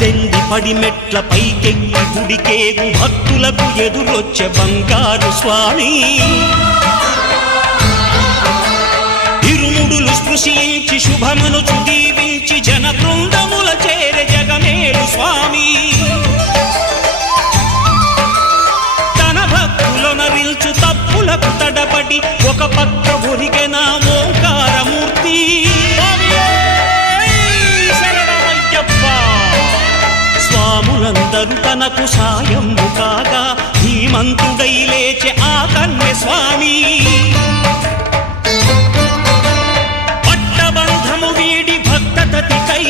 18 పడిమెట్ల పైకెక్కి గుడికేగు భక్తులకు ఎదురొచ్చే బంగారు స్వామి ఇరుముడులు స్పృశించి శుభమనుచు దీవించి జన బృందముల చేరే జగమేలు స్వామి తన భక్తులొనరిల్చు తప్పులకు తడబడి ఒక పక్క ఒరిగెన ఓంకారమూర్తి స్వాములందరూ తనకు సాయము కాగా ధీమంతుడై లేచే ఆ కన్య స్వామి పట్టబంధము వీడి భక్తతతికై